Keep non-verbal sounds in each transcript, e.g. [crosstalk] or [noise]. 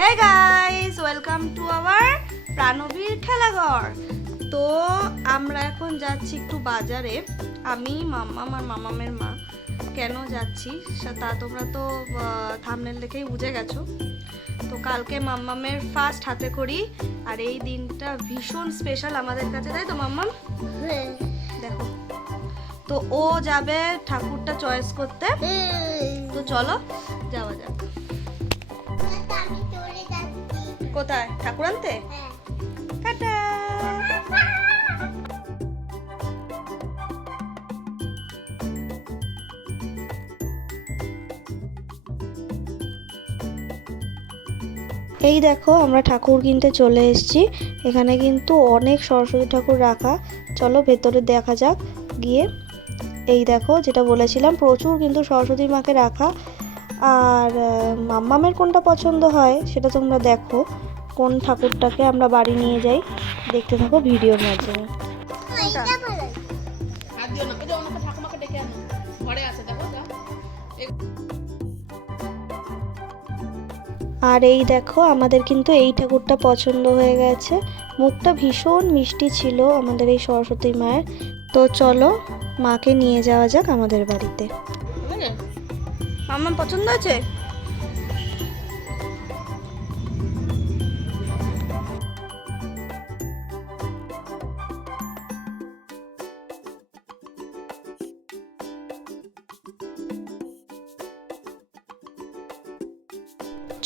Hey guys welcome to our Pranbir Khelaghar তো আমরা এখন যাচ্ছি একটু বাজারে। আমি মাম্মাম আর মামামের মা। কেন যাচ্ছি? তা তোমরা তো থামনেল দেখেই বুঝে গেছো। তো কালকে মাম্মামের ফার্স্ট হাতে করি। আর এই দিনটা ভীষণ স্পেশাল আমাদের কাছে তাই তো মাম্মাম? দেখো। তো ও যাবে ঠাকুরটা চয়েস করতে। তো চলো যাওয়া যাক। কোথায়? ঠাকুর আনতে? টাটা। এই দেখো আমরা ঠাকুর কিনতে চলে এসেছি। এখানে কিন্তু অনেক সরস্বতী ঠাকুর রাখা। চলো ভেতরে দেখা যাক। গিয়ে এই দেখো যেটা বলেছিলাম প্রচুর কিন্তু সরস্বতী মাকে রাখা। আর মাম্মামের কোনটা পছন্দ হয় সেটা তোমরা দেখো। কোন ঠাকুরটাকে আমরা বাড়ি নিয়ে যাই, দেখতে থাকো ভিডিওর মাধ্যমে। আর এই দেখো, আমাদের কিন্তু এই ঠাকুরটা পছন্দ হয়ে গেছে। মুখটা ভীষণ মিষ্টি ছিল আমাদের এই সরস্বতী মায়ের। তো চলো, মাকে নিয়ে যাওয়া যাক আমাদের বাড়িতে। মাম্মা পছন্দ আছে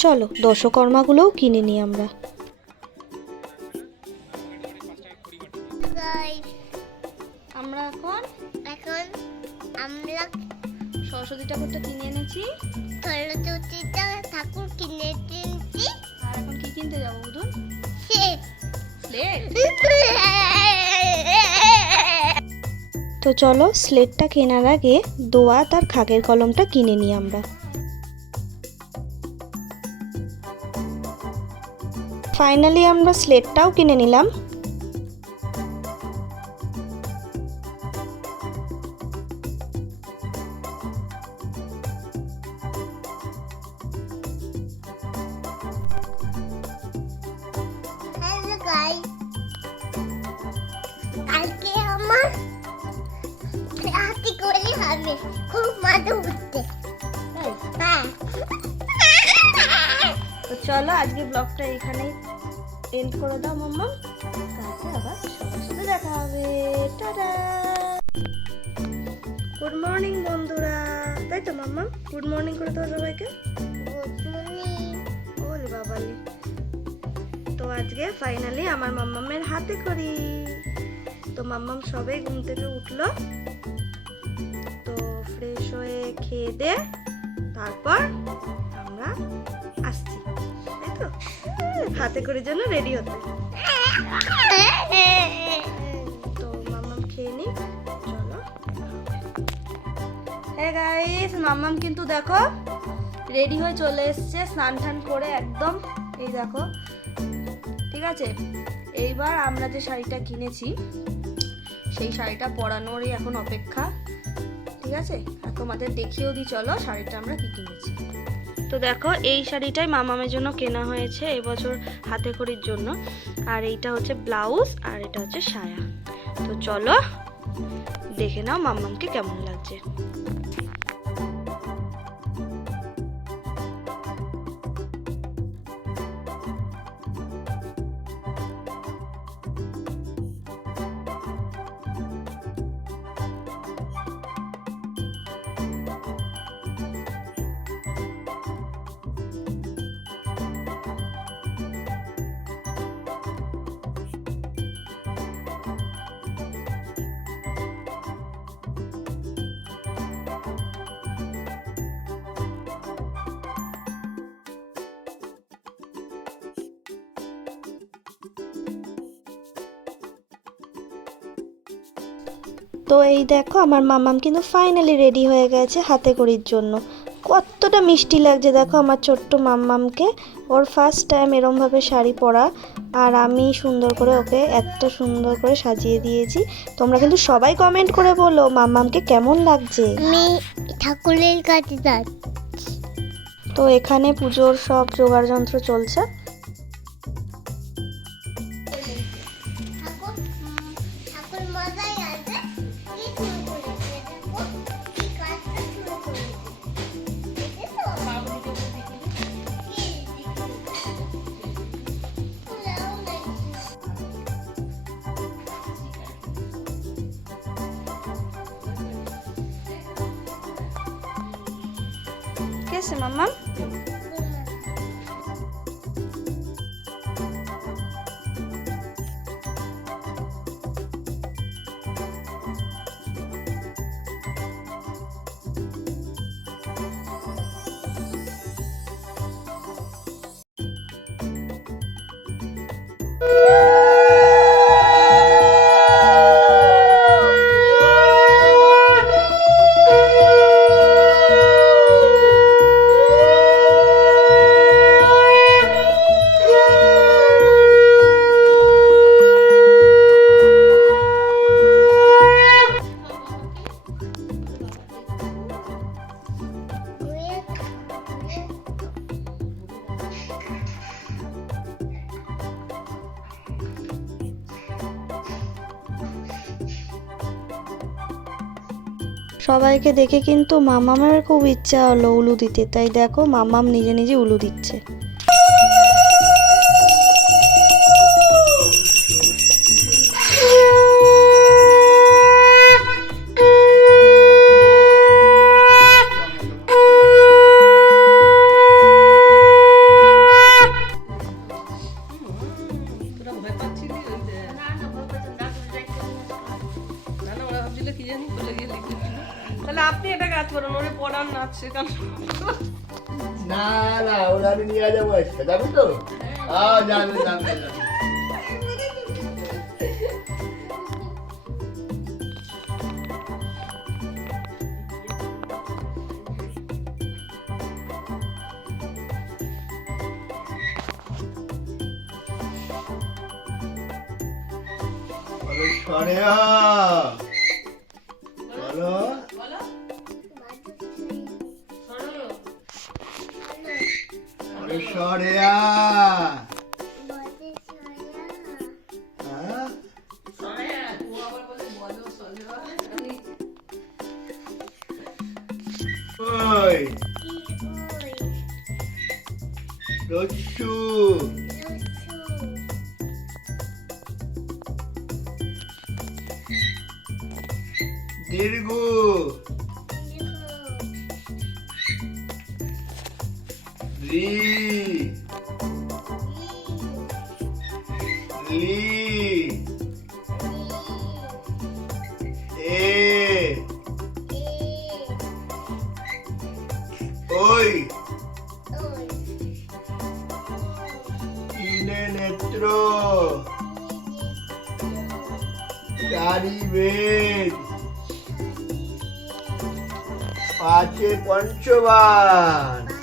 চলো দশকর্মাগুলোও কিনে নিই আমরা। তো চলো স্লেটটা কেনার আগে দোয়াত আর খাগের কলমটা কিনে নিই আমরা। ফাইনালি আমরা স্লেটটাও কিনে নিলাম। চলো আজকে ব্লগটা এখানেই এন্ড করে দাও মাম্মা। কালকে আবার সবার সাথে দেখা হবে। টাটা! গুড মর্নিং বন্ধুরা। তাই তো মাম্মা? গুড মর্নিং করে দাও সবাইকে। ওরে বাবালি তো আজকে ফাইনালি আমার মাম্মামের হাতে করি। তো মাম্মাম সবে ঘুম থেকে উঠল। তো ফ্রেশ হয়ে খেয়ে দে। তারপর আমরা আসছি। তো হাতে করে জন্য রেডি হতে। তো মাম্মাম খেয়ে নি চলো। হ্যাঁ গাইস মাম্মাম কিন্তু দেখো রেডি হয়ে চলে এসছে, স্নান টান করে একদম, এই দেখো। ঠিক আছে? এইবার আমরা যে শাড়িটা কিনেছি, সেই শাড়িটা পরানোরই এখন অপেক্ষা। ঠিক আছে? আর তোমাদের দেখিয়েও দিই চলো শাড়িটা আমরা কি কিনেছি। তো দেখো, এই শাড়িটাই মামামের জন্য কেনা হয়েছে এবছর হাতে খড়ির জন্য। আর এইটা হচ্ছে ব্লাউজ আর এটা হচ্ছে সায়া। তো চলো, দেখে নাও মামামকে কেমন লাগছে। তো এই দেখো আমার মামাম কিন্তু ফাইনালি রেডি হয়ে গেছে হাতে করির জন্য। কতটা মিষ্টি লাগছে দেখো আমার ছোট্ট মাম্মামকে ওর ফার্স্ট টাইম এরমভাবে শাড়ি পরা আর আমি সুন্দর করে ওকে এত সুন্দর করে সাজিয়ে দিয়েছি। তোমরা কিন্তু সবাই কমেন্ট করে বলো মাম্মামকে কেমন লাগছে। আমি ঠাকুরের কাছে তো এখানে পুজোর সব জোগাড় যন্ত্র চলছে। ঠাকুর ঠাকুর মজাই কেসে মাম্মা? সবাইকে দেখে কিন্তু মামামের খুব ইচ্ছা হলো উলু দিতে। তাই দেখো মামাম নিজে নিজে উলু দিচ্ছে। করুন ওরে পড়ার নাচ শেখান [laughs] না না ওরা আমি নিয়ে যাব আজকে যাবি তো? হ্যাঁ। যাবে যাবে যাবে সরেয়া! সরেয়া হ্যাঁ? ওই। রচ্ছু দীর্ঘ। রি লি। এ। ওই। তিনে নেত্র। চারি বেদ পাঁচে পঞ্চবান।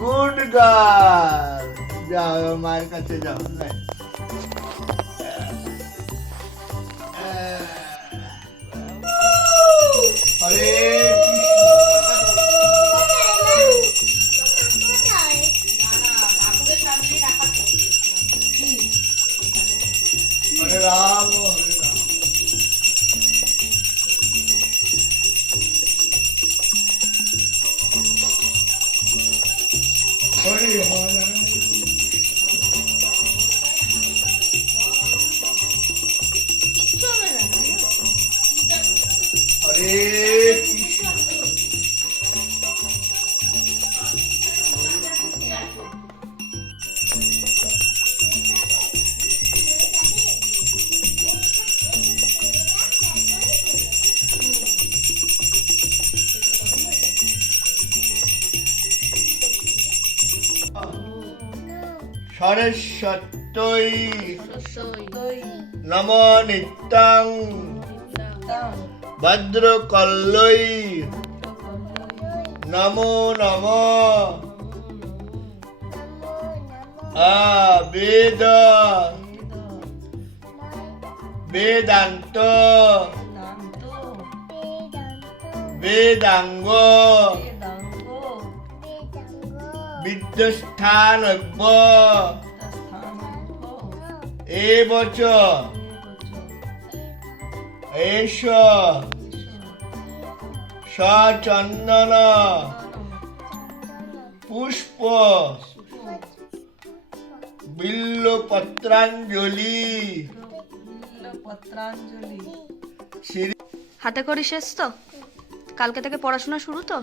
গুড গার্ল যাও মায়ের কাছে যাও। হরে সরস্বত্যই নম নিত্যং। ভদ্রকল্লৈ নমো নম। আ বেদ বেদান্ত। বেদাঙ্গ। বিদ্যস্থানব্য এ বচ এস। সচন্দন পুষ্প বিল্ল পত্রাঞ্জলি পত্রাঞ্জলি হাতে করি শেষ তো? কালকে থেকে পড়াশোনা শুরু তো?